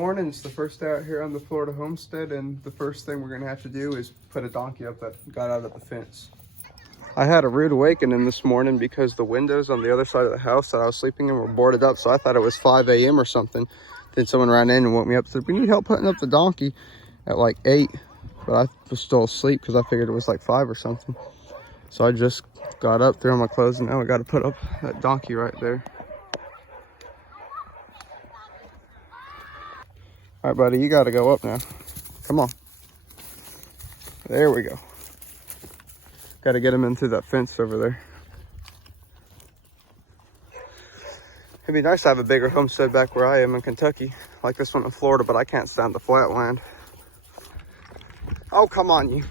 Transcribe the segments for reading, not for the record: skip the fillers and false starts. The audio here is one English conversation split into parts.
morning. It's the first day out here on the Florida homestead, and the first thing we're gonna have to do is put a donkey up that got out of the fence. I had a rude awakening this morning because the windows on the other side of the house that I was sleeping in were boarded up, so I thought it was 5 a.m. or something. Then someone ran in and woke me up and said, we need help putting up the donkey at like 8, but I was still asleep because I figured it was like 5 or something. So I just got up, threw on my clothes, and now I got to put up that donkey right there. All right, buddy, you got to go up now. Come on. There we go. Got to get him in through that fence over there. It'd be nice to have a bigger homestead back where I am in Kentucky, like this one in Florida, but I can't stand the flat land. Oh, come on, you.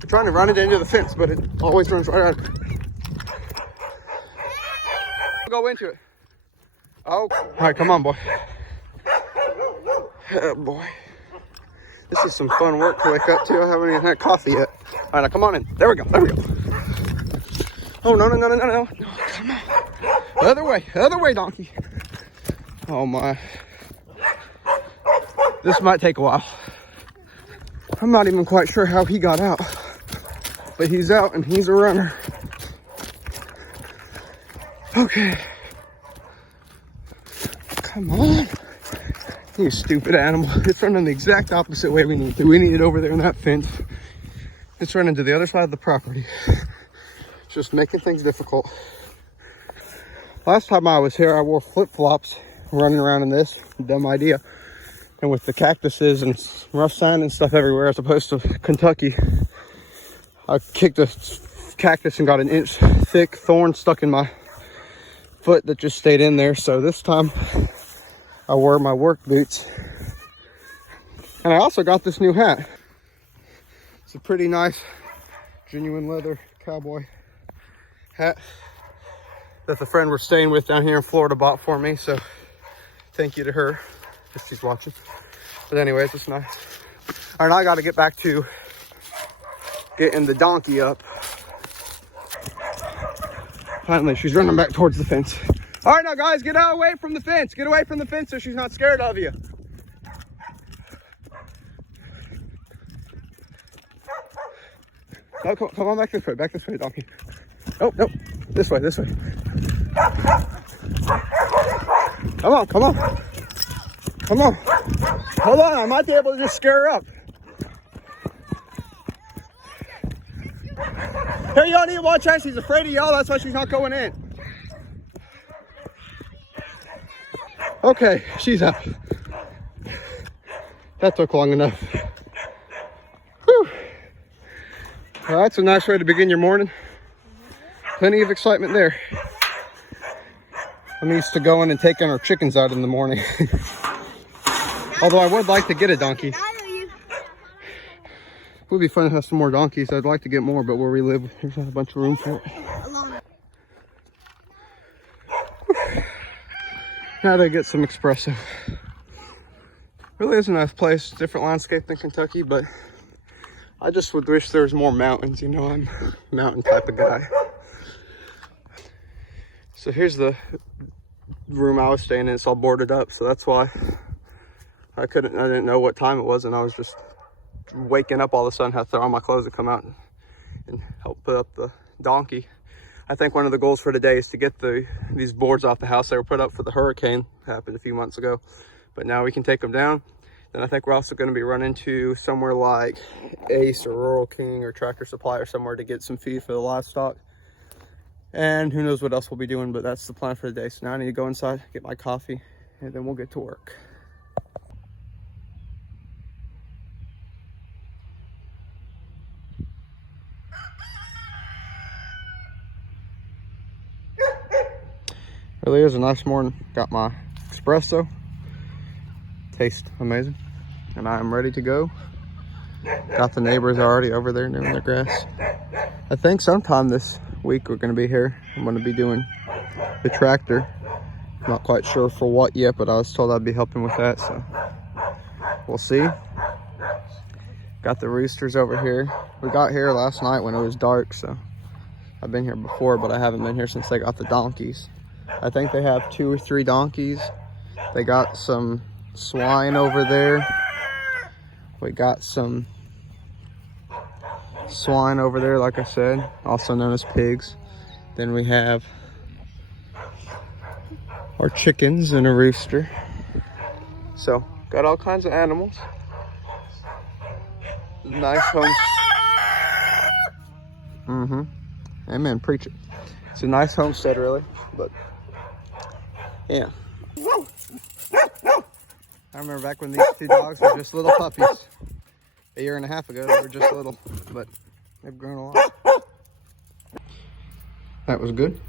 You're trying to run it into the fence, but it always runs right out. Go into it. Oh, all right, come on, boy. Oh, boy. This is some fun work to wake up to. I haven't even had coffee yet. All right, now come on in. There we go. There we go. Oh, no, no, no, no, no, no. No, come on. Other way, donkey. Oh, my. This might take a while. I'm not even quite sure how he got out. But he's out and he's a runner. Okay. Come on. You stupid animal. It's running the exact opposite way we need to. We need it over there in that fence. It's running to the other side of the property. It's just making things difficult. Last time I was here, I wore flip-flops running around in this. Dumb idea. And with the cactuses and rough sand and stuff everywhere, as opposed to Kentucky, I kicked a cactus and got an inch thick thorn stuck in my foot that just stayed in there. So this time I wore my work boots. And I also got this new hat. It's a pretty nice, genuine leather cowboy hat that the friend we're staying with down here in Florida bought for me. So thank you to her if she's watching. But anyways, it's nice. All right, now I got to get back to getting the donkey up. Finally, she's running back towards the fence. All right, now guys, get away from the fence. Get away from the fence so she's not scared of you. No, come on back this way, donkey. Oh, no, this way. Come on. Come on. Hold on, I might be able to just scare her up. Here, you don't need to watch out. She's afraid of y'all. That's why she's not going in. Okay, she's out. That took long enough. Whew. Well, that's a nice way to begin your morning. Plenty of excitement there. I'm used to going and taking our chickens out in the morning. Although I would like to get a donkey. It would be fun to have some more donkeys. I'd like to get more, but where we live, there's not a bunch of room for it. Now to get some espresso. Really is a nice place. Different landscape than Kentucky, but I just would wish there was more mountains. You know, I'm a mountain type of guy. So here's the room I was staying in. It's all boarded up, so that's why I didn't know what time it was, and I was just waking up all of a sudden, had to throw on my clothes and come out and help put up the donkey. I think one of the goals for today is to get these boards off the house. They were put up for the hurricane, happened a few months ago, but now we can take them down. Then I think we're also going to be running to somewhere like Ace or Rural King or Tractor Supply or somewhere to get some feed for the livestock. And who knows what else we'll be doing, but that's the plan for the day. So now I need to go inside, get my coffee, and then we'll get to work. Really is a nice morning. Got my espresso. Tastes amazing. And I am ready to go. Got the neighbors already over there doing their grass. I think sometime this week we're going to be here. I'm going to be doing the tractor. Not quite sure for what yet, but I was told I'd be helping with that, so we'll see. Got the roosters over here. We got here last night when it was dark, so I've been here before, but I haven't been here since they got the donkeys. I think they have 2 or 3 donkeys. They got some swine over there. We got some swine over there, like I said, also known as pigs. Then we have our chickens and a rooster. So, got all kinds of animals. Nice home. Amen, preach it. It's a nice homestead, really, but yeah. I remember back when these two dogs were just little puppies. A year and a half ago, they were just little, but they've grown a lot. That was good.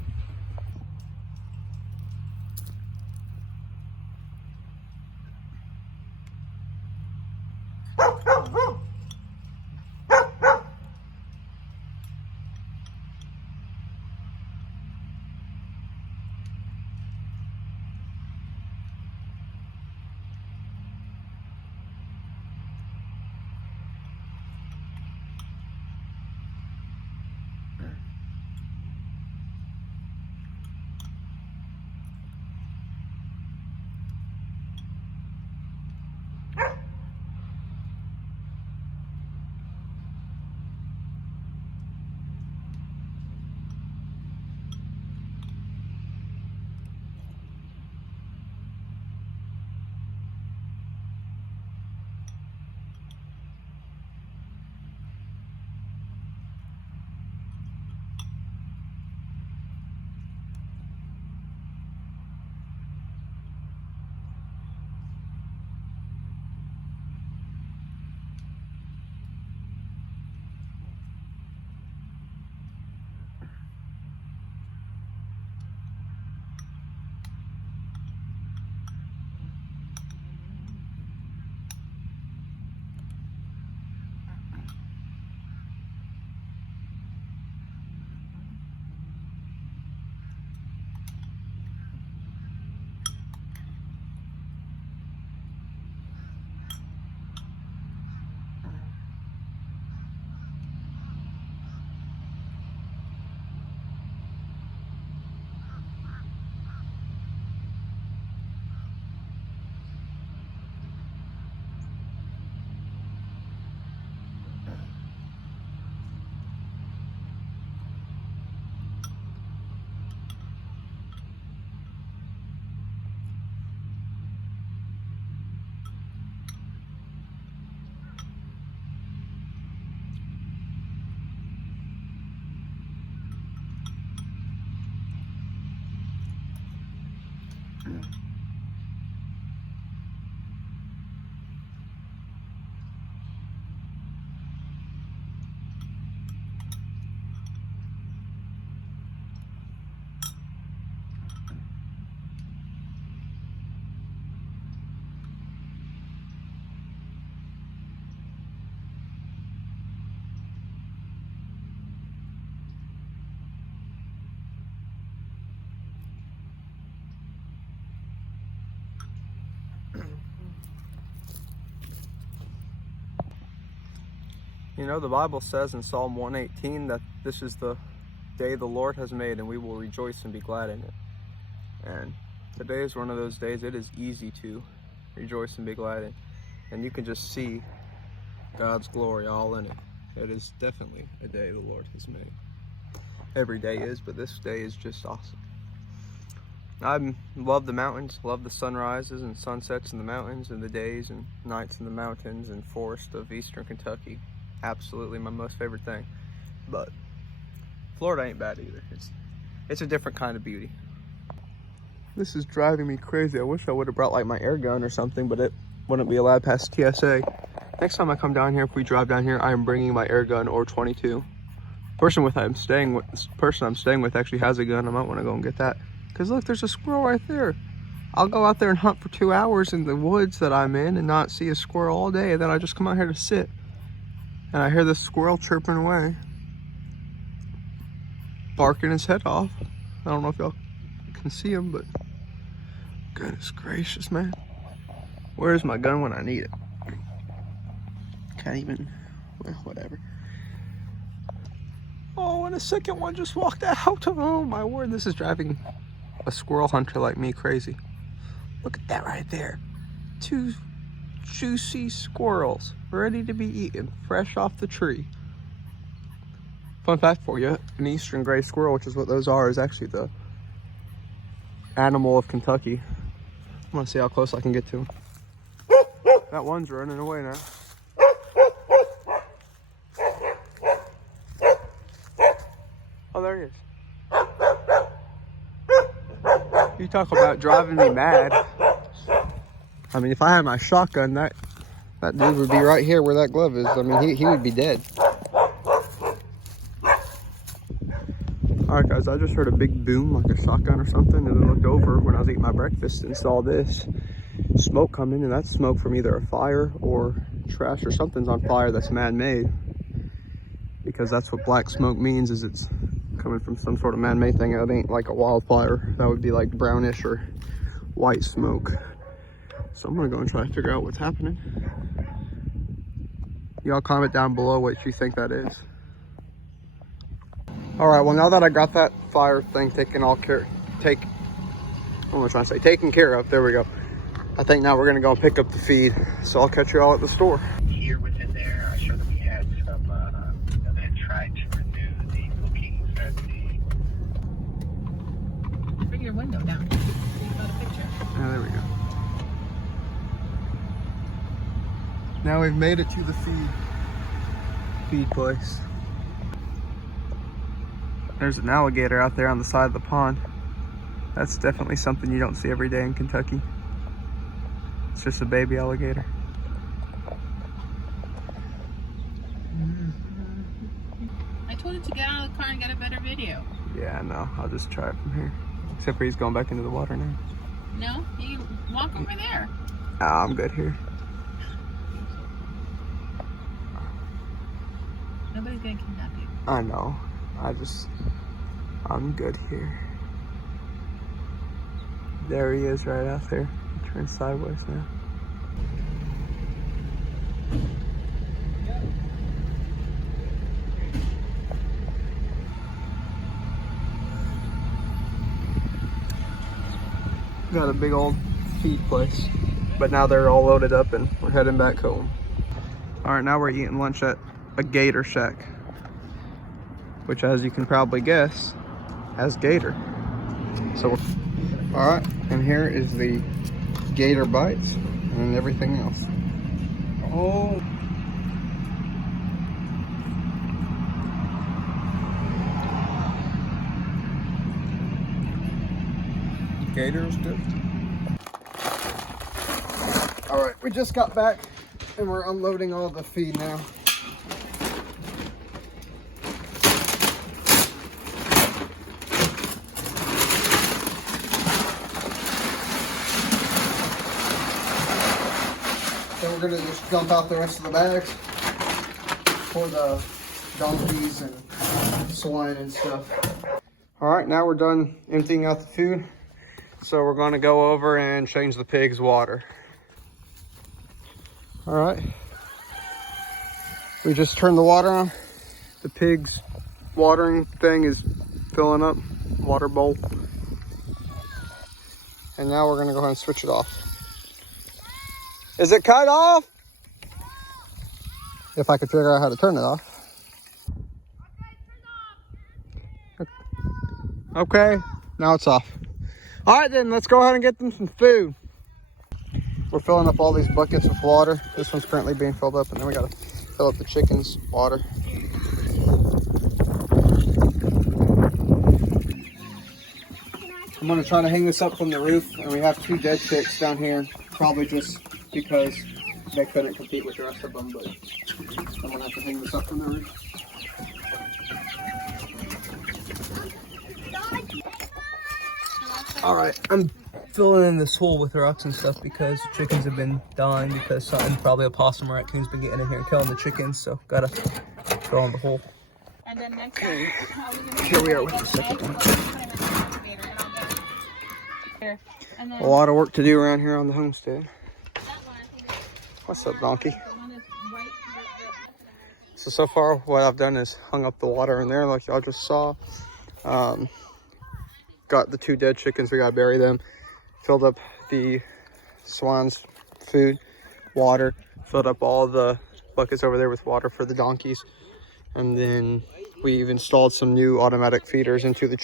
You know, the Bible says in Psalm 118 that this is the day the Lord has made and we will rejoice and be glad in it. And today is one of those days it is easy to rejoice and be glad in. And you can just see God's glory all in it. It is definitely a day the Lord has made. Every day is, but this day is just awesome. I love the mountains, love the sunrises and sunsets in the mountains and the days and nights in the mountains and forest of eastern Kentucky. Absolutely my most favorite thing. But Florida ain't bad either. It's a different kind of beauty. This is driving me crazy. I wish I would have brought like my air gun or something, but it wouldn't be allowed past TSA. Next time I come down here, if we drive down here, I am bringing my air gun or 22. Person I'm staying with actually has a gun. I might want to go and get that. Because look, there's a squirrel right there. I'll go out there and hunt for 2 hours in the woods that I'm in and not see a squirrel all day. And then I just come out here to sit. And I hear this squirrel chirping away. Barking his head off. I don't know if y'all can see him, but goodness gracious, man. Where's my gun when I need it? Can't even, well, whatever. Oh, and a second one just walked out. Oh my word, this is driving a squirrel hunter like me crazy. Look at that right there. two juicy squirrels ready to be eaten fresh off the tree. Fun fact for you, an eastern gray squirrel, which is what those are, is actually the animal of Kentucky. I'm gonna see how close I can get to him. That one's running away now. Oh, there he is. You talk about driving me mad. I mean, if I had my shotgun, that dude would be right here where that glove is. I mean, he would be dead. All right, guys, I just heard a big boom, like a shotgun or something, and then looked over when I was eating my breakfast and saw this smoke coming, and that's smoke from either a fire or trash or something's on fire that's man-made, because that's what black smoke means, is it's coming from some sort of man-made thing. It ain't like a wildfire. That would be like brownish or white smoke. So I'm gonna go and try to figure out what's happening. Y'all comment down below what you think that is. All right, well, now that I got that fire thing taken care of, there we go. I think now we're gonna go and pick up the feed. So I'll catch you all at the store. Here within there, I showed that we had some, that had tried to renew the bookings at the... Bring your window down so you got a picture. Yeah, there we go. Now we've made it to the feed place. There's an alligator out there on the side of the pond. That's definitely something you don't see every day in Kentucky. It's just a baby alligator. I told him to get out of the car and get a better video. Yeah, no, I'll just try it from here. Except for he's going back into the water now. No? You walk over there. Ah, I'm good here. Nobody's gonna kidnap you. I know. I'm good here. There he is right out there. He turns sideways now. Got a big old feed place. But now they're all loaded up and we're heading back home. All right, now we're eating lunch at a Gator Shack, which, as you can probably guess, has gator. So, all right, and here is the gator bites and everything else. Oh. Gator is good. All right, we just got back and we're unloading all the feed now. So we're gonna just dump out the rest of the bags for the donkeys and swine and stuff. All right, now we're done emptying out the food. So we're gonna go over and change the pigs' water. All right, we just turned the water on. The pigs' watering thing is filling up, water bowl. And now we're gonna go ahead and switch it off. Is it cut off? If I could figure out how to turn it off. Okay, now it's off. All right then, let's go ahead and get them some food. We're filling up all these buckets with water. This one's currently being filled up, and then we gotta fill up the chickens' water. I'm gonna try to hang this up from the roof, and we have 2 dead chicks down here, probably just because they couldn't compete with the rest of them, but I'm gonna have to hang this up from the roof. All right, I'm filling in this hole with rocks and stuff because the chickens have been dying because something, probably a possum or raccoon's been getting in here and killing the chickens, so gotta fill in the hole. And then next Okay, here we are with the second one. A lot of work to do around here on the homestead. What's up, donkey? So far what I've done is hung up the water in there like y'all just saw. Got the 2 dead chickens, we gotta bury them. Filled up the swine's food, water, filled up all the buckets over there with water for the donkeys. And then we've installed some new automatic feeders into the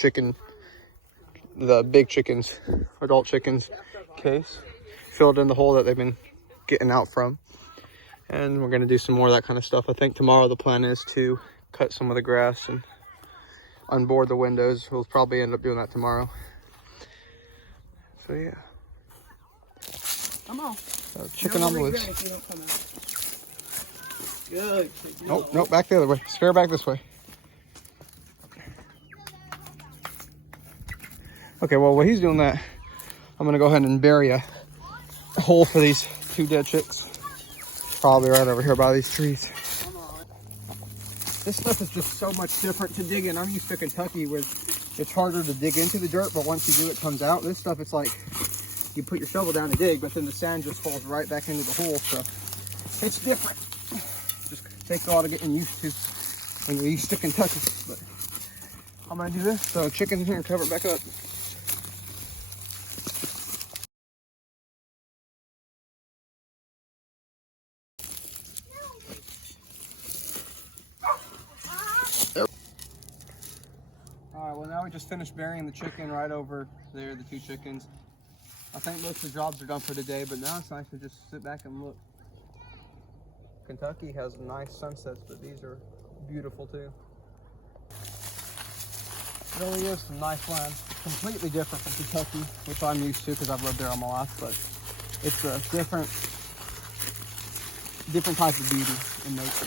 big chickens, adult chickens case, filled in the hole that they've been getting out from. And we're going to do some more of that kind of stuff. I think tomorrow the plan is to cut some of the grass and unboard the windows. We'll probably end up doing that tomorrow. So yeah. Come on. Chicken on the loose. If you don't come out. Good. Nope, nope, back the other way. Spare back this way. Okay, well, while he's doing that, I'm gonna go ahead and bury a hole for these 2 dead chicks. Probably right over here by these trees. This stuff is just so much different to dig in. I'm used to Kentucky where it's harder to dig into the dirt, but once you do, it comes out. This stuff, it's like you put your shovel down to dig, but then the sand just falls right back into the hole. So it's different. Just takes a lot of getting used to when you're used to Kentucky. But I'm gonna do this. So chicken here, cover it back up. Alright, well now we just finished burying the chicken right over there, the 2 chickens. I think most of the jobs are done for today, but now it's nice to just sit back and look. Kentucky has nice sunsets, but these are beautiful too. It really is some nice land. Completely different from Kentucky, which I'm used to because I've lived there all my life, but it's a different type of beauty in nature.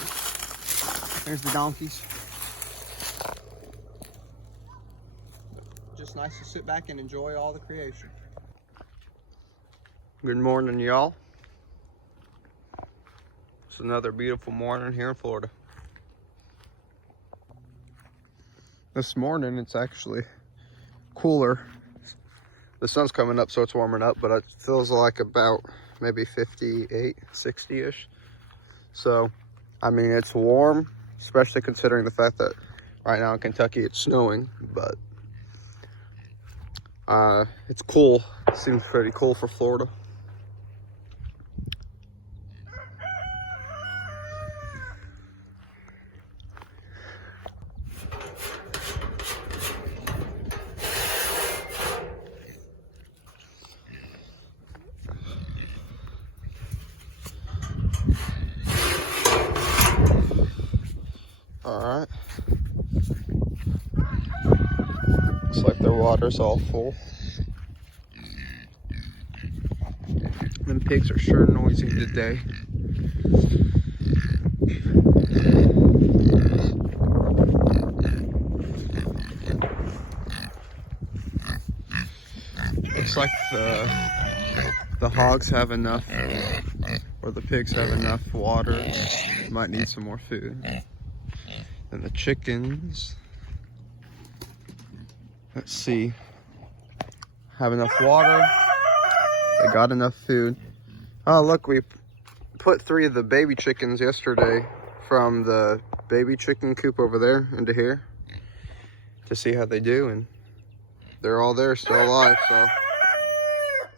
There's the donkeys. Just nice to sit back and enjoy all the creation. Good morning, y'all. It's another beautiful morning here in Florida. This morning it's actually cooler. The sun's coming up, so it's warming up, but it feels like about maybe 58, 60-ish. So, I mean, it's warm, especially considering the fact that right now in Kentucky it's snowing, but it's cool. Seems pretty cool for Florida. All right. Looks like their water's all full. Them pigs are sure noisy today. Looks like the hogs have enough, or the pigs have enough water. Might need some more food. And the chickens, let's see, have enough water. They got enough food. Oh, look, we put 3 of the baby chickens yesterday from the baby chicken coop over there into here to see how they do, and they're all there, still alive. So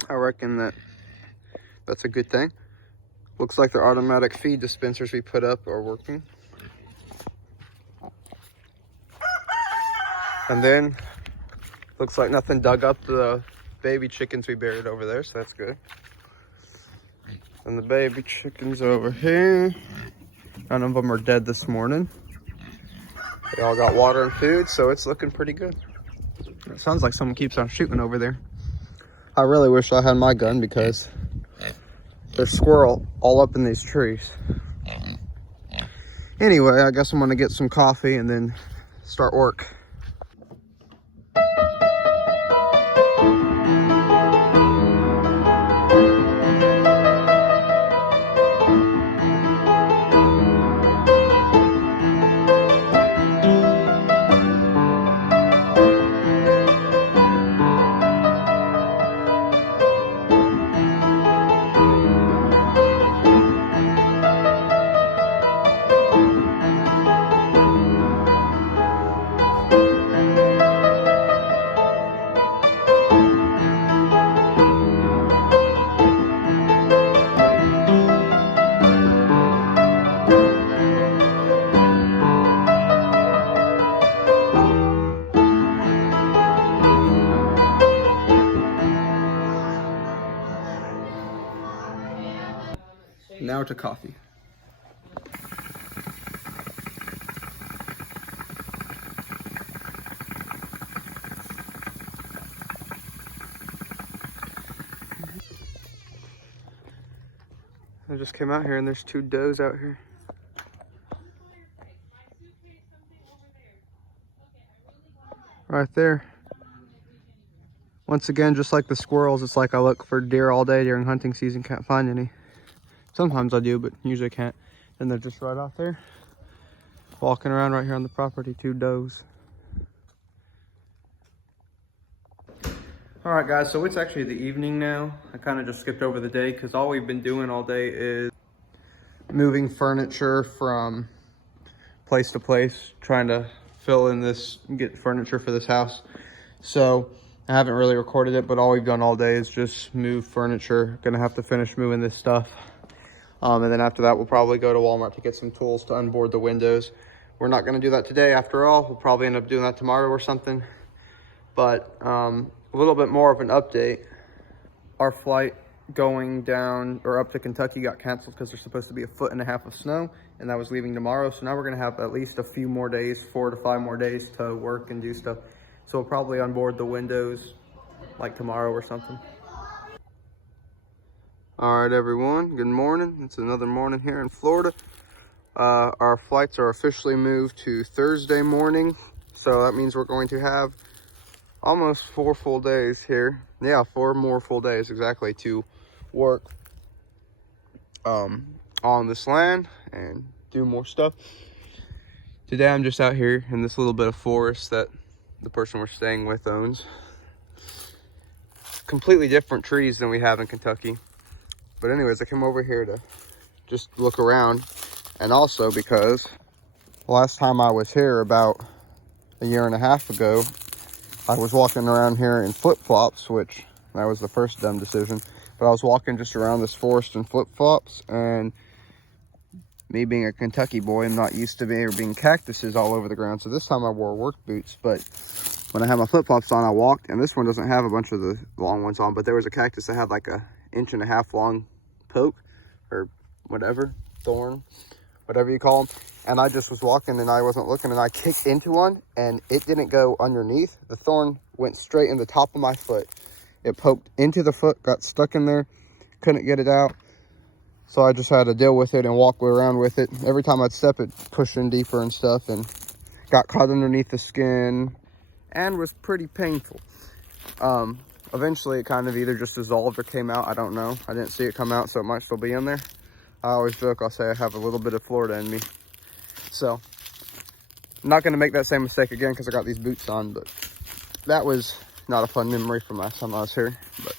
I reckon that's a good thing. Looks like the automatic feed dispensers we put up are working. And then, looks like nothing dug up the baby chickens we buried over there, so that's good. And the baby chickens over here, none of them are dead this morning. They all got water and food, so it's looking pretty good. It sounds like someone keeps on shooting over there. I really wish I had my gun because there's squirrel all up in these trees. Anyway, I guess I'm gonna get some coffee and then start work. Now to coffee. I just came out here and there's 2 does out here. Right there. Once again, just like the squirrels, it's like I look for deer all day during hunting season, can't find any. Sometimes I do, but usually can't. And they're just right out there, walking around right here on the property, 2 does. All right, guys, so it's actually the evening now. I kind of just skipped over the day because all we've been doing all day is moving furniture from place to place, trying to fill in this, get furniture for this house. So I haven't really recorded it, but all we've done all day is just move furniture. Gonna have to finish moving this stuff. And then after that, we'll probably go to Walmart to get some tools to unboard the windows. We're not gonna do that today after all. We'll probably end up doing that tomorrow or something. But a little bit more of an update. Our flight going down or up to Kentucky got canceled because there's supposed to be 1.5 feet of snow, and that was leaving tomorrow. So now we're gonna have at least a few more days, 4 to 5 more days to work and do stuff. So we'll probably unboard the windows like tomorrow or something. All right, everyone, good morning. It's another morning here in Florida. Our flights are officially moved to Thursday morning. So that means we're going to have almost 4 full days here. Yeah, 4 more full days exactly to work on this land and do more stuff. Today I'm just out here in this little bit of forest that the person we're staying with owns. Completely different trees than we have in Kentucky. But anyways, I came over here to just look around, and also because last time I was here about 1.5 years ago, I was walking around here in flip-flops, which that was the first dumb decision. But I was walking just around this forest in flip-flops, and me being a Kentucky boy, I'm not used to being cactuses all over the ground. So this time I wore work boots, but when I had my flip-flops on, I walked, and this one doesn't have a bunch of the long ones on, but there was a cactus that had like 1.5 inch long poke, or whatever, thorn, whatever you call them. And I just was walking and I wasn't looking, and I kicked into one and it didn't go underneath. The thorn went straight in the top of my foot. It poked into the foot, got stuck in there, couldn't get it out. So I just had to deal with it and walk around with it. Every time I'd step, it pushed in deeper and stuff, and got caught underneath the skin and was pretty painful. Eventually it kind of either just dissolved or came out. I don't know. I didn't see it come out, so it might still be in there. I always joke, I'll say I have a little bit of Florida in me. So I'm not going to make that same mistake again because I got these boots on, but that was not a fun memory from last time I was here. But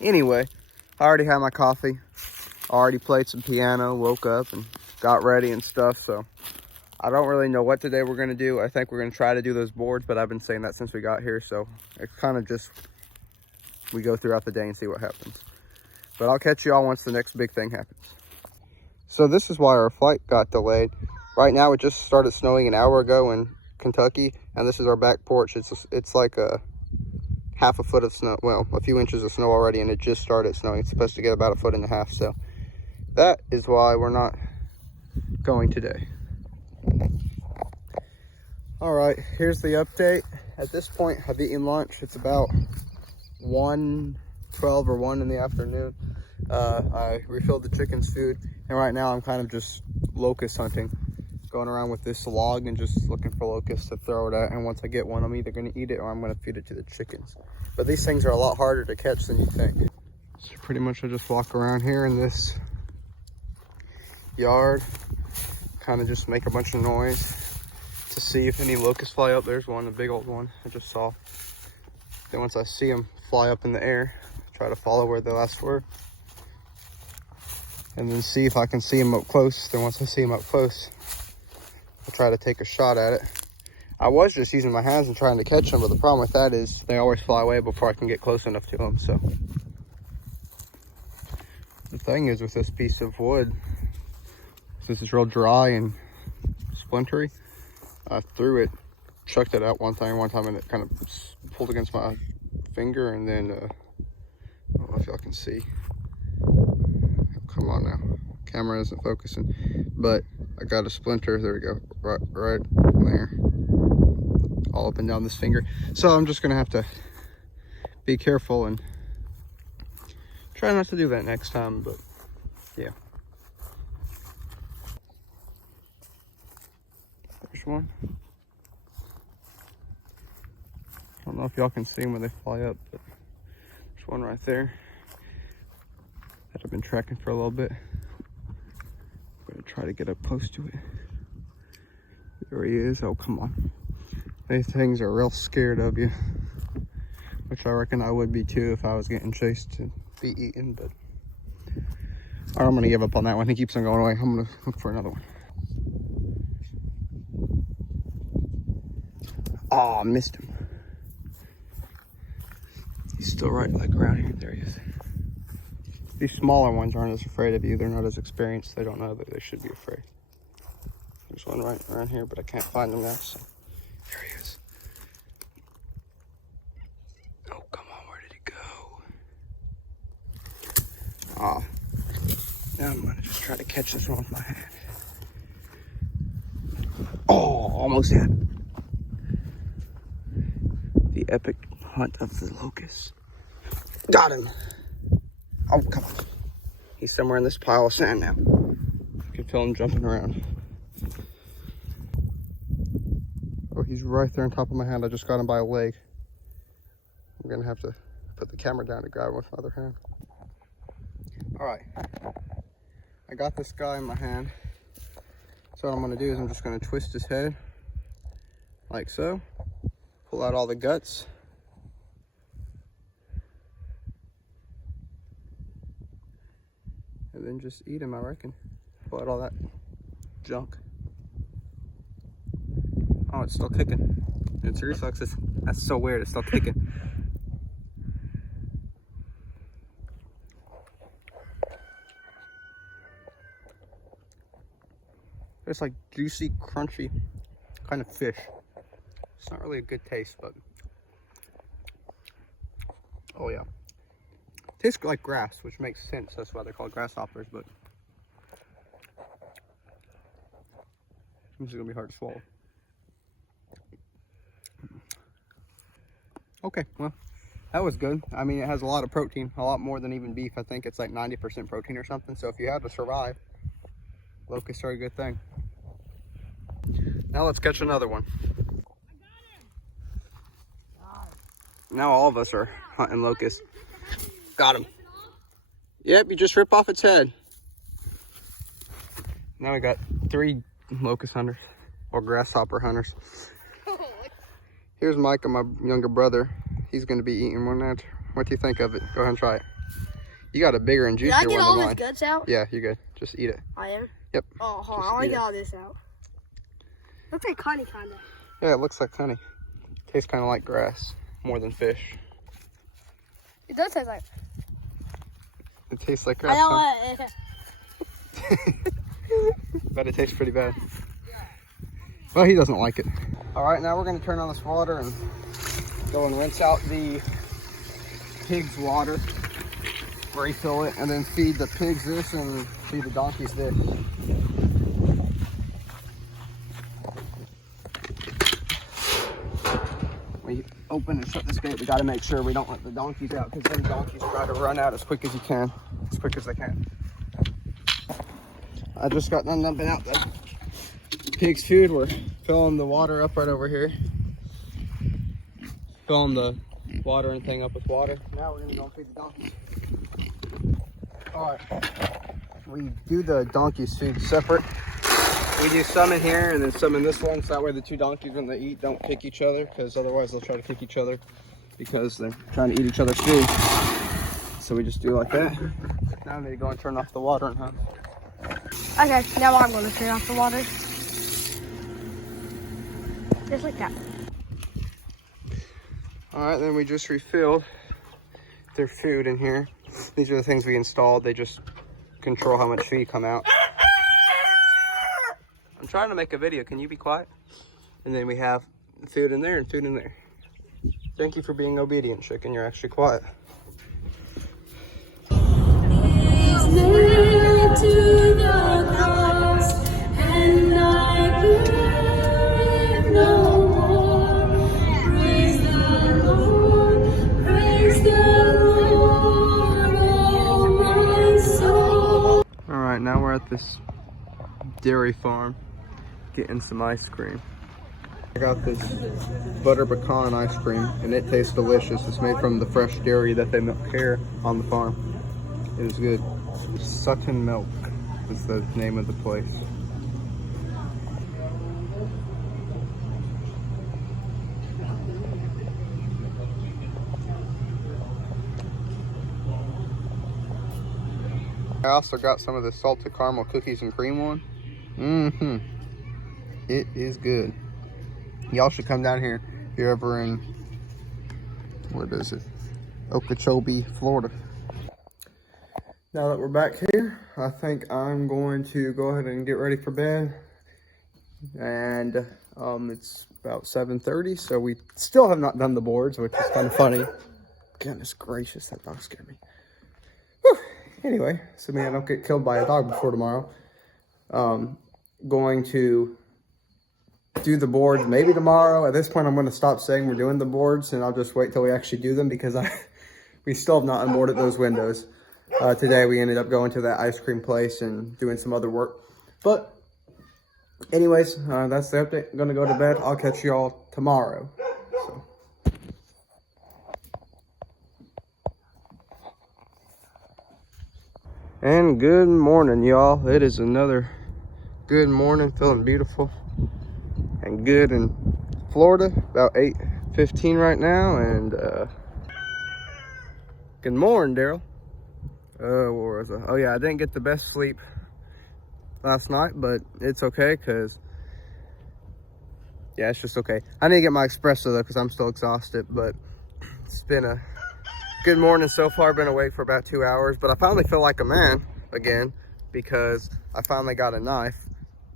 anyway, I already had my coffee, already played some piano, woke up and got ready and stuff. So I don't really know what today we're going to do. I think we're going to try to do those boards, but I've been saying that since we got here. So it's kind of just, we go throughout the day and see what happens. But I'll catch you all once the next big thing happens. So this is why our flight got delayed. Right now it just started snowing an hour ago in Kentucky, and this is our back porch. It's like 1/2 foot of snow, well, a few inches of snow already, and it just started snowing. It's supposed to get about 1.5 feet, so that is why we're not going today. All right, here's the update. At this point, I've eaten lunch. It's about 1:12 or 1 in the afternoon. I refilled the chicken's food, and right now I'm kind of just locust hunting, going around with this log and just looking for locusts to throw it at. And once I get one, I'm either going to eat it or I'm going to feed it to the chickens. But these things are a lot harder to catch than you think. So pretty much I just walk around here in this yard, kind of just make a bunch of noise to see if any locusts fly up. There's one, a big old one I just saw. Then once I see them fly up in the air, try to follow where they last were, and then see if I can see them up close. Then once I see them up close, I'll try to take a shot at it. I was just using my hands and trying to catch them, but the problem with that is they always fly away before I can get close enough to them. So the thing is with this piece of wood, since it's real dry and splintery, I threw it, chucked it out one time, and it kind of pulled against my finger, and then I don't know if y'all can see how come on now. Camera isn't focusing, but I got a splinter. There we go, right there, all up and down this finger. So I'm just gonna have to be careful and try not to do that next time, but yeah. There's one. I don't know if y'all can see them when they fly up, but there's one right there that I've been tracking for a little bit. I'm gonna try to get up close to it. There he is. Oh, come on. These things are real scared of you, which I reckon I would be too if I was getting chased and be eaten, but all right, I'm gonna give up on that one. He keeps on going away. I'm gonna look for another one. Oh, I missed him. He's still right like around here. There he is. These smaller ones aren't as afraid of you. They're not as experienced. They don't know that they should be afraid. There's one right around here, but I can't find him now, so there he is. Oh, come on, where did he go? Ah, now I'm gonna just try to catch this one with my hand. Oh, almost had it. The epic hunt of the locust. Got him. Oh, come on. He's somewhere in this pile of sand now. I can feel him jumping around. Oh, he's right there on top of my hand. I just got him by a leg. I'm gonna have to put the camera down to grab him with my other hand. All right. I got this guy in my hand. So what I'm gonna do is I'm just gonna twist his head like so. Pull out all the guts. And then just eat him, I reckon. Pull out all that junk. Oh, it's still kicking. Its reflexes. That's so weird, it's still kicking. It's like juicy, crunchy kind of fish. It's not really a good taste, but oh yeah. Tastes like grass, which makes sense. That's why they're called grasshoppers, but this is gonna be hard to swallow. Okay, well, that was good. I mean, it has a lot of protein, a lot more than even beef. I think it's like 90% protein or something. So if you had to survive, locusts are a good thing. Now let's catch another one. Now all of us are hunting locusts. Got him. Yep, you just rip off its head. Now we got 3 locust hunters, or grasshopper hunters. Here's Micah, my younger brother. He's gonna be eating one now. What do you think of it? Go ahead and try it. You got a bigger and juicier one than mine. Did I get all his guts out? Yeah, you're good. Just eat it. I am? Yep. Oh, hold on. I want to get all this out. Looks like honey, kind of. Yeah, it looks like honey. Tastes kind of like grass, more than fish. It does taste like... It tastes like grass, I don't huh? But it tastes pretty bad. Well, he doesn't like it. All right, now we're gonna turn on this water and go and rinse out the pig's water, refill it, and then feed the pigs this and feed the donkeys this. We open and shut this gate. We gotta make sure we don't let the donkeys out, because then donkeys try to run out as quick as they can. I just got done dumping out the pig's food. We're filling the water up right over here. Filling the watering thing up with water. Now we're gonna go feed the donkeys. All right, we do the donkeys' food separate. We do some in here and then some in this one, so that way the 2 donkeys, when they eat, don't kick each other, because otherwise they'll try to kick each other because they're trying to eat each other's food. So we just do like that. Now I need to go and turn off the water and hunt. Okay, now I'm going to turn off the water. Just like that. All right, then we just refilled their food in here. These are the things we installed. They just control how much feed come out. I'm trying to make a video. Can you be quiet? And then we have food in there and food in there. Thank you for being obedient, chicken. You're actually quiet. right now we're at this dairy farm getting some ice cream. I got this butter pecan ice cream and it tastes delicious. It's made from the fresh dairy that they milk here on the farm. It is good. Sutton Milk is the name of the place. I also got some of the salted caramel cookies and cream one. It is good. Y'all should come down here if you're ever in, what is it? Okeechobee, Florida. Now that we're back here, I think I'm going to go ahead and get ready for bed. And it's about 7:30, so we still have not done the boards, which is kind of funny. Goodness gracious, that dog scared me. Whew. Anyway, so I don't get killed by a dog before tomorrow. Going to do the boards maybe tomorrow. At this point, I'm going to stop saying we're doing the boards, and I'll just wait till we actually do them, because we still have not unboarded those windows. Today we ended up going to that ice cream place and doing some other work. But anyways, that's the update. I'm going to go to bed. I'll catch y'all tomorrow. So. And good morning, y'all. It is another good morning. Feeling beautiful and good in Florida. About 8:15 right now. And good morning, Daryl. Where was I? Oh yeah, I didn't get the best sleep last night, but it's okay, because yeah, it's just okay. I need to get my espresso though, because I'm still exhausted. But it's been a good morning so far. Been awake for about 2 hours, but I finally feel like a man again, because I finally got a knife.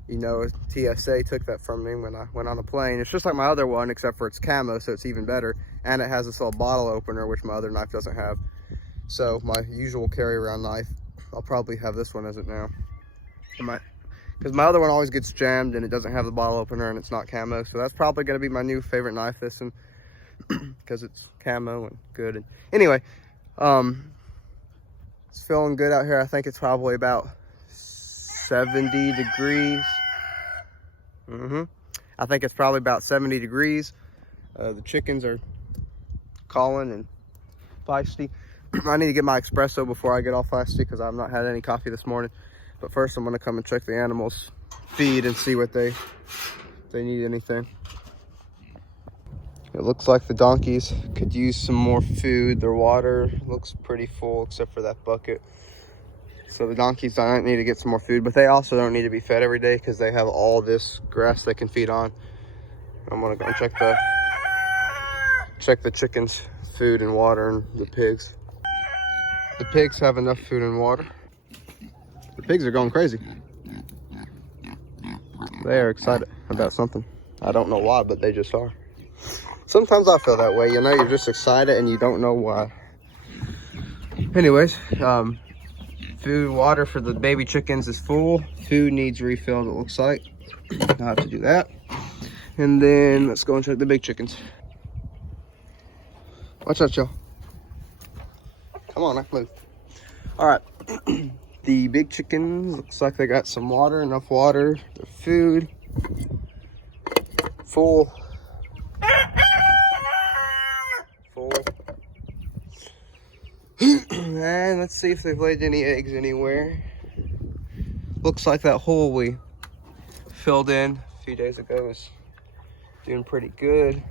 You know, TSA took that from me when I went on a plane. It's just like my other one, except for it's camo, so it's even better. And it has this little bottle opener, which my other knife doesn't have. So my usual carry-around knife, I'll probably have this one as it now. Because my other one always gets jammed and it doesn't have the bottle opener and it's not camo. So that's probably going to be my new favorite knife, this one, because it's camo and good. And anyway, it's feeling good out here. I think it's probably about 70 degrees. I think it's probably about 70 degrees. The chickens are calling and feisty. I need to get my espresso before I get all feisty, because I've not had any coffee this morning. But first I'm going to come and check the animals' feed and see what they need anything. It looks like the donkeys could use some more food. Their water looks pretty full, except for that bucket. So the donkeys don't need to get some more food, but they also don't need to be fed every day, because they have all this grass they can feed on. I'm going to go and check the chickens' food and water, and the pigs. The pigs have enough food and water. The pigs are going crazy. They are excited about something. I don't know why, but they just are. Sometimes I feel that way, you know, you're just excited and you don't know why. Anyways, food, water for the baby chickens is full. Food needs refilled, it looks like. I'll have to do that. And then let's go and check the big chickens. Watch out, y'all. Come on, I can move. All right. The big chickens, looks like they got some water, enough water. Their food, full. And let's see if they've laid any eggs anywhere. Looks like that hole we filled in a few days ago is doing pretty good.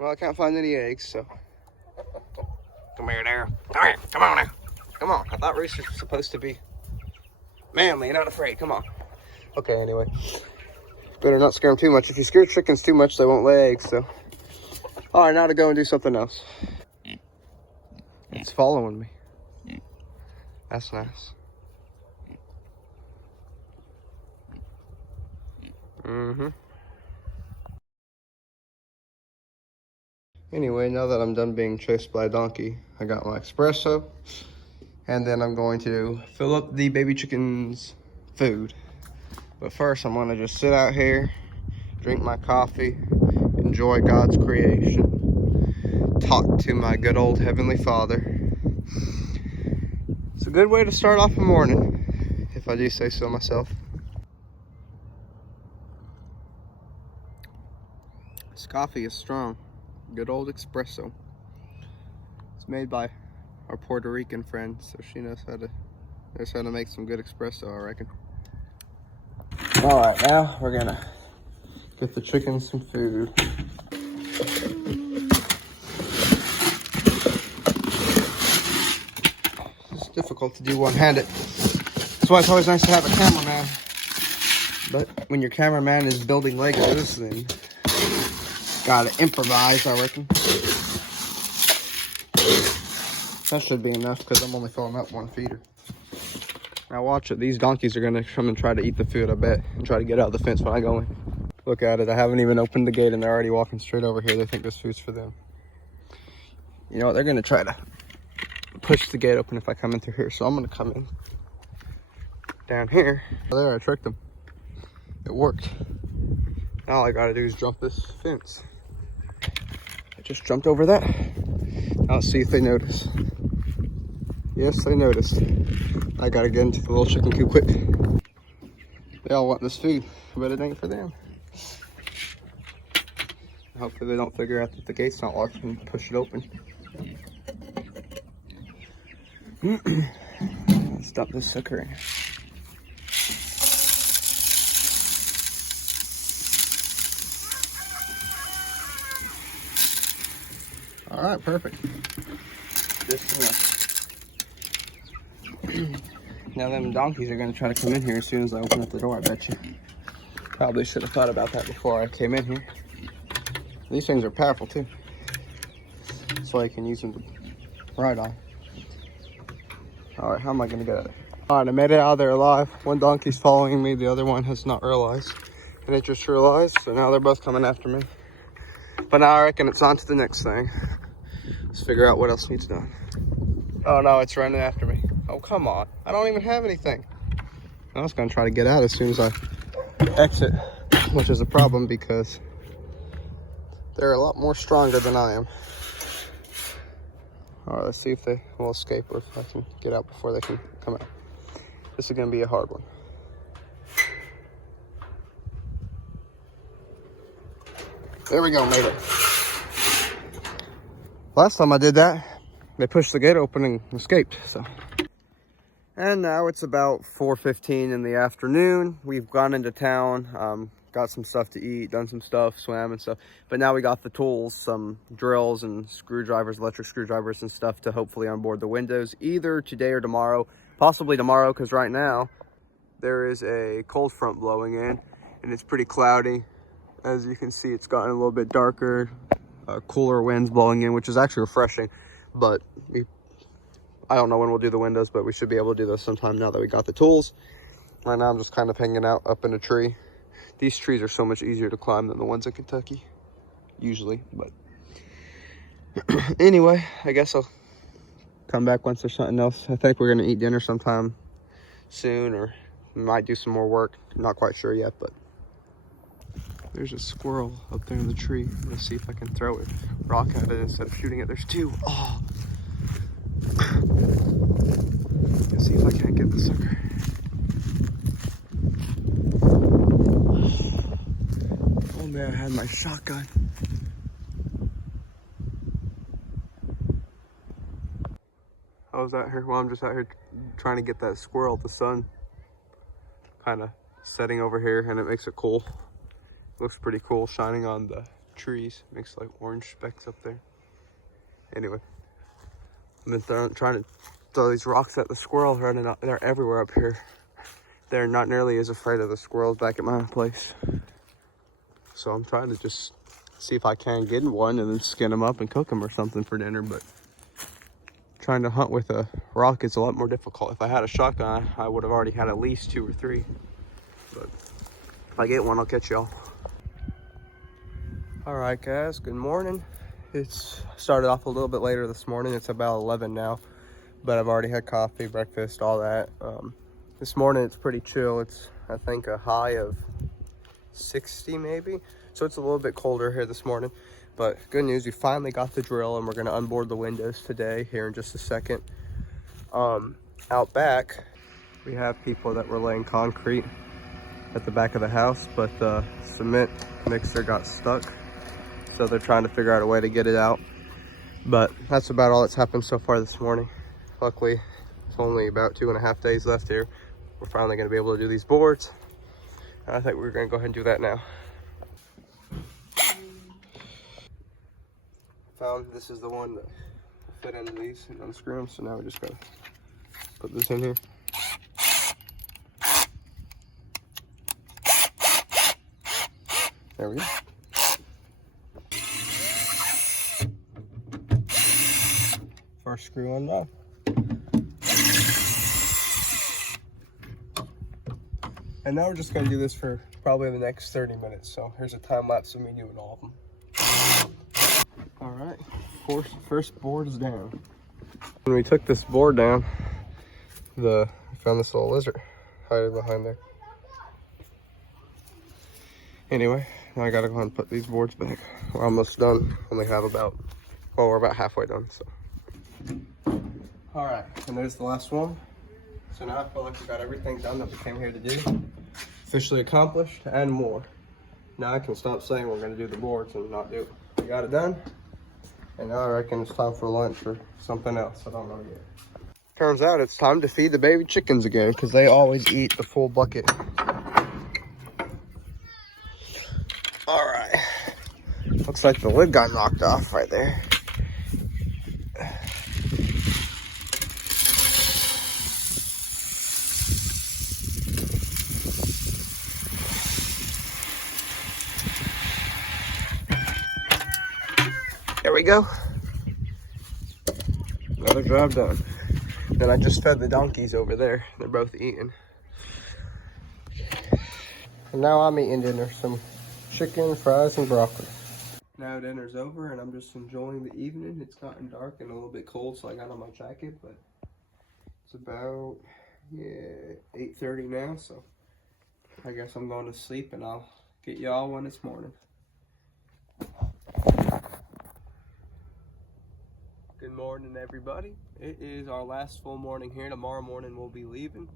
Well, I can't find any eggs, so. Come here, Daryl. Come here. Come on now. Come on. I thought Reese was supposed to be manly and not afraid. Come on. Okay, anyway. Better not scare them too much. If you scare chickens too much, they won't lay eggs, so. All right, now to go and do something else. It's following me. That's nice. Anyway, now that I'm done being chased by a donkey, I got my espresso, and then I'm going to fill up the baby chicken's food. But first, I'm gonna just sit out here, drink my coffee, enjoy God's creation, talk to my good old Heavenly Father, a good way to start off the morning, if I do say so myself. This coffee is strong. Good old espresso. It's made by our Puerto Rican friend, so she knows how to make some good espresso, I reckon. All right, now we're gonna get the chicken some food. It's difficult to do one-handed. That's why it's always nice to have a cameraman. But when your cameraman is building Legos, then gotta improvise, I reckon. That should be enough because I'm only filling up one feeder. Now watch it. These donkeys are gonna come and try to eat the food, I bet, and try to get out of the fence when I go in. Look at it. I haven't even opened the gate and they're already walking straight over here. They think this food's for them. You know what? They're gonna try to push the gate open if I come in through here. So I'm gonna come in down here. There, I tricked them. It worked. Now all I gotta do is jump this fence. I just jumped over that. Now let's see if they notice. Yes, they noticed. I gotta get into the little chicken coop quick. They all want this food, but it ain't for them. Hopefully they don't figure out that the gate's not locked and push it open. Let's dump this sucker in. All right, perfect. Just enough. Now them donkeys are gonna try to come in here as soon as I open up the door, I bet you. Probably should have thought about that before I came in here. These things are powerful too. So I can use them to ride on. All right, how am I gonna get out of there? All right, I made it out of there alive. One donkey's following me, the other one has not realized. And it just realized, so now they're both coming after me. But now I reckon it's on to the next thing. Let's figure out what else needs done. Oh no, it's running after me. Oh, come on. I don't even have anything. I was gonna try to get out as soon as I exit, which is a problem because they're a lot more stronger than I am. All right, let's see if they will escape or if I can get out before they can come out. This is gonna be a hard one. There we go, made it. Last time I did that, they pushed the gate open and escaped, so. And now it's about 4:15 in the afternoon. We've gone into town, got some stuff to eat, done some stuff, swam and stuff. But now we got the tools, some drills and screwdrivers, electric screwdrivers and stuff to hopefully onboard the windows either today or tomorrow. Possibly tomorrow, because right now there is a cold front blowing in and it's pretty cloudy. As you can see, it's gotten a little bit darker, cooler winds blowing in, which is actually refreshing. But I don't know when we'll do the windows, but we should be able to do those sometime now that we got the tools. Right now I'm just kind of hanging out up in a tree. These trees are so much easier to climb than the ones in Kentucky, usually. But anyway, I guess I'll come back once there's something else. I think we're gonna eat dinner sometime soon, or we might do some more work. I'm not quite sure yet, but there's a squirrel up there in the tree. Let's see if I can throw a rock at it instead of shooting it. There's two. Oh. Let's see if I can't get the sucker. Oh man, I had my shotgun. I was out here, well, I'm just out here trying to get that squirrel. The sun kind of setting over here and it makes it cool. Looks pretty cool shining on the trees. Makes like orange specks up there. Anyway, I've been trying to throw these rocks at the squirrels. They're everywhere up here. They're not nearly as afraid of the squirrels back at my place. So I'm trying to just see if I can get one and then skin them up and cook them or something for dinner. But trying to hunt with a rock is a lot more difficult. If I had a shotgun, I would have already had at least 2 or 3. But if I get one, I'll catch y'all. All right, guys, good morning. It's started off a little bit later this morning. It's about 11 now, but I've already had coffee, breakfast, all that. This morning it's pretty chill. It's, I think, a high of 60 maybe. So it's a little bit colder here this morning, but good news, we finally got the drill and we're gonna unboard the windows today here in just a second. Out back, we have people that were laying concrete at the back of the house, but the cement mixer got stuck. So they're trying to figure out a way to get it out. But that's about all that's happened so far this morning. Luckily, it's only about 2.5 days left here. We're finally gonna be able to do these boards. I think we're gonna go ahead and do that now. Found this is the one that fit into these and unscrew them. So now we just gotta put this in here. There we go. First screw undone. And now we're just gonna do this for probably the next 30 minutes. So here's a time lapse of me doing all of them. All right, first board is down. When we took this board down, we found this little lizard hiding behind there. Anyway, now I gotta go ahead and put these boards back. We're almost done. Only have we're about halfway done, so. All right, and there's the last one. So now I feel like we got everything done that we came here to do. Officially accomplished and more. Now I can stop saying we're gonna do the boards and not do it. We got it done. And now I reckon it's time for lunch or something else. I don't know yet. Turns out it's time to feed the baby chickens again because they always eat the full bucket. All right. Looks like the lid got knocked off right there. There we go. Another job done. Then I just fed the donkeys over there. They're both eating. And now I'm eating dinner. Some chicken, fries, and broccoli. Now dinner's over and I'm just enjoying the evening. It's gotten dark and a little bit cold, so I got on my jacket, but it's about 8:30 now, so I guess I'm going to sleep and I'll get y'all when it's morning. Good morning, everybody. It is our last full morning here. Tomorrow morning we'll be leaving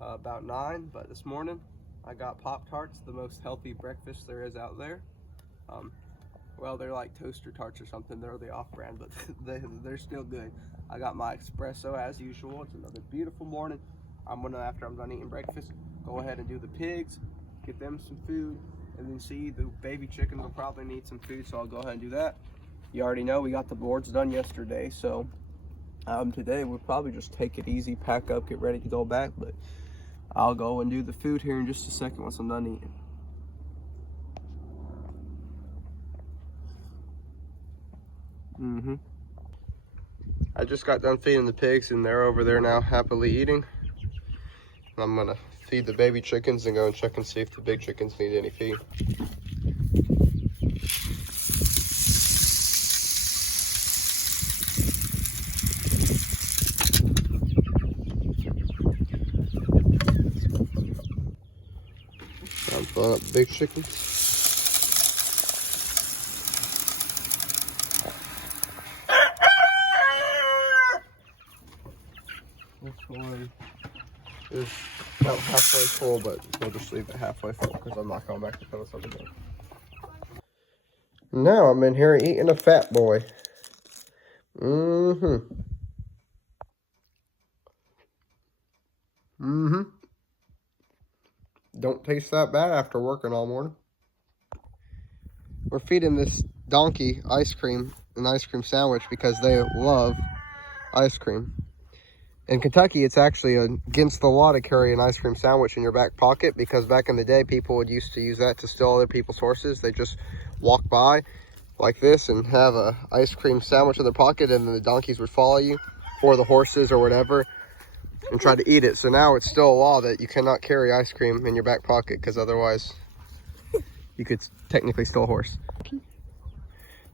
about 9, but this morning I got Pop-Tarts, the most healthy breakfast there is out there. Well, they're like toaster tarts or something. They're the off-brand, but they're still good. I got my espresso as usual. It's another beautiful morning. I'm gonna, after I'm done eating breakfast, go ahead and do the pigs, get them some food, and then see the baby chickens will probably need some food, so I'll go ahead and do that. You already know we got the boards done yesterday, so today we'll probably just take it easy, pack up, get ready to go back, but I'll go and do the food here in just a second once I'm done eating. I just got done feeding the pigs and they're over there now happily eating. I'm gonna feed the baby chickens and go and check and see if the big chickens need any feed. I'm filling up the big chickens. This one is about halfway full, but we'll just leave it halfway full because I'm not going back to fill this up again. Now I'm in here eating a fat boy. Don't taste that bad after working all morning. We're feeding this donkey ice cream, an ice cream sandwich, because they love ice cream. In Kentucky, it's actually against the law to carry an ice cream sandwich in your back pocket, because back in the day, people would used to use that to steal other people's horses. They just walk by like this and have a ice cream sandwich in their pocket, and then the donkeys would follow you, or the horses or whatever, and try to eat it. So now it's still a law that you cannot carry ice cream in your back pocket, because otherwise you could technically steal a horse.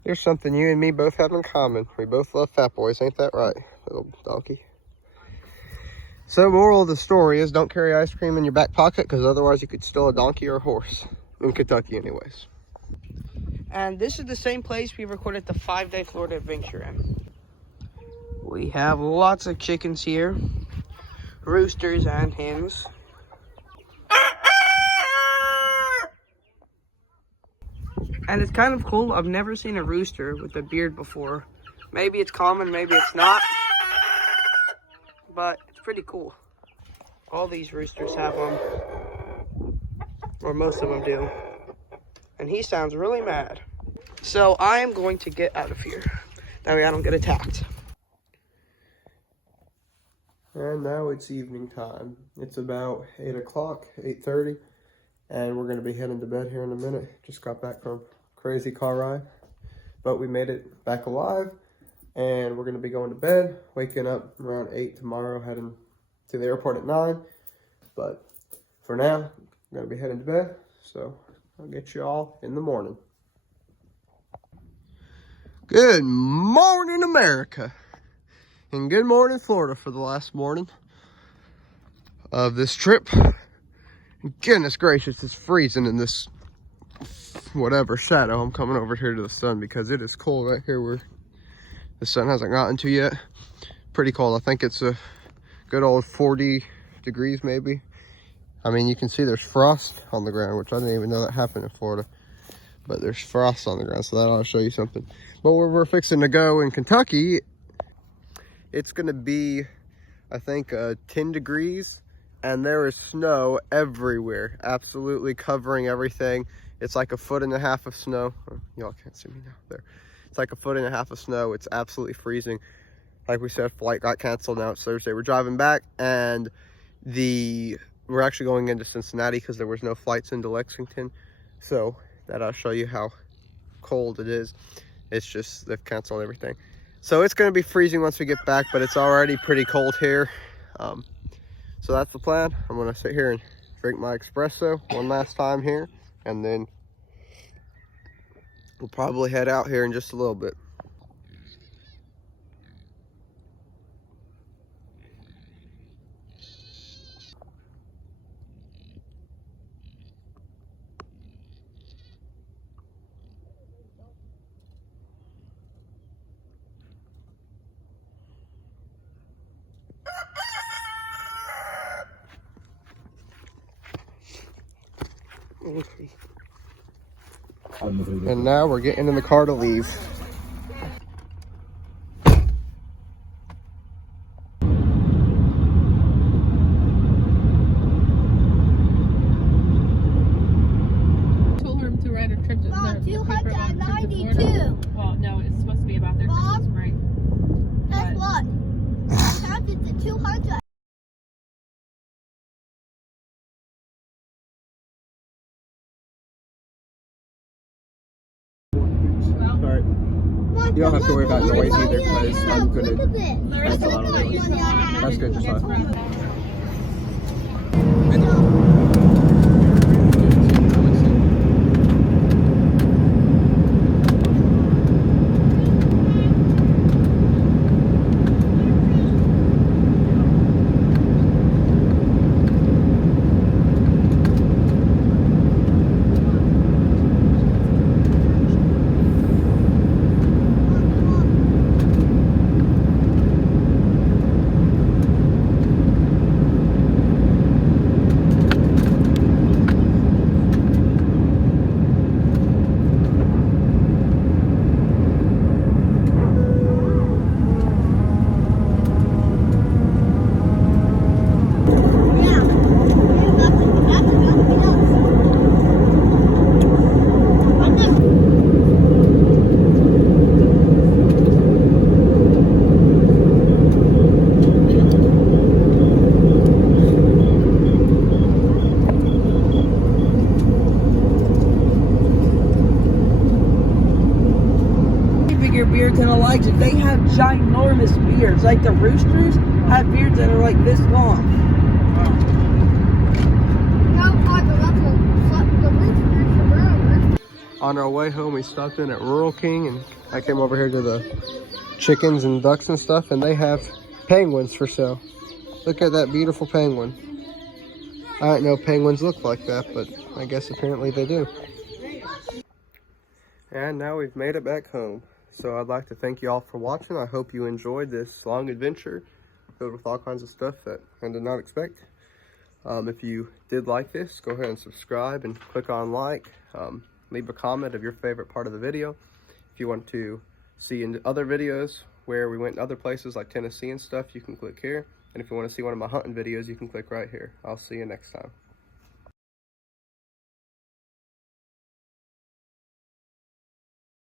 There's something you and me both have in common. We both love fat boys, ain't that right, little donkey? So moral of the story is don't carry ice cream in your back pocket, because otherwise you could steal a donkey or a horse. In Kentucky anyways. And this is the same place we recorded the 5-day Florida adventure in. We have lots of chickens here. roosters and hens. And it's kind of cool. I've never seen a rooster with a beard before. Maybe it's common, maybe it's not. But it's pretty cool. All these roosters have them. Or most of them do. And he sounds really mad. So I am going to get out of here. That way I don't get attacked. And now it's evening time. It's about 8 o'clock, 8:30. And we're going to be heading to bed here in a minute. Just got back from a crazy car ride. But we made it back alive. And we're going to be going to bed. Waking up around 8 tomorrow. Heading to the airport at 9. But for now, I'm going to be heading to bed. So I'll get you all in the morning. Good morning, America. And good morning, Florida, for the last morning of this trip. Goodness gracious, it's freezing in this whatever shadow. I'm coming over here to the sun because it is cold right here where the sun hasn't gotten to yet. Pretty cold. I think it's a good old 40 degrees maybe. I mean, you can see there's frost on the ground, which I didn't even know that happened in Florida. But there's frost on the ground, so that ought to show you something. But where we're fixing to go in Kentucky, it's going to be, I think, 10 degrees. And there is snow everywhere, absolutely covering everything. It's like 1.5 feet of snow. Oh, y'all can't see me now. There. It's like 1.5 feet of snow. It's absolutely freezing. Like we said, flight got canceled. Now it's Thursday. We're driving back, and we're actually going into Cincinnati because there was no flights into Lexington. So that I'll show you how cold it is. It's just they've canceled everything. So it's going to be freezing once we get back, but it's already pretty cold here. So that's the plan. I'm going to sit here and drink my espresso one last time here, and then we'll probably head out here in just a little bit. And now we're getting in the car to leave. Told her to write a trip to Mom, the paper about a trip to 292. Florida. Well, no, it's supposed to be about their Mom? Christmas break. Guess But- what? I counted to 200. Sorry. You don't have to worry about noise either because I'm good at There's a lot of something noise. like that. That's good, just It's fine. from- Bigger beards than Elijah. They have ginormous beards. Like the roosters have beards that are like this long. On our way home, we stopped in at Rural King, and I came over here to the chickens and ducks and stuff, and they have penguins for sale. Look at that beautiful penguin. I didn't know penguins look like that, but I guess apparently they do. And now we've made it back home. So I'd like to thank you all for watching. I hope you enjoyed this long adventure filled with all kinds of stuff that I did not expect. If you did like this, go ahead and subscribe and click on like. Leave a comment of your favorite part of the video. If you want to see in other videos where we went in other places like Tennessee and stuff, you can click here. And if you want to see one of my hunting videos, you can click right here. I'll see you next time.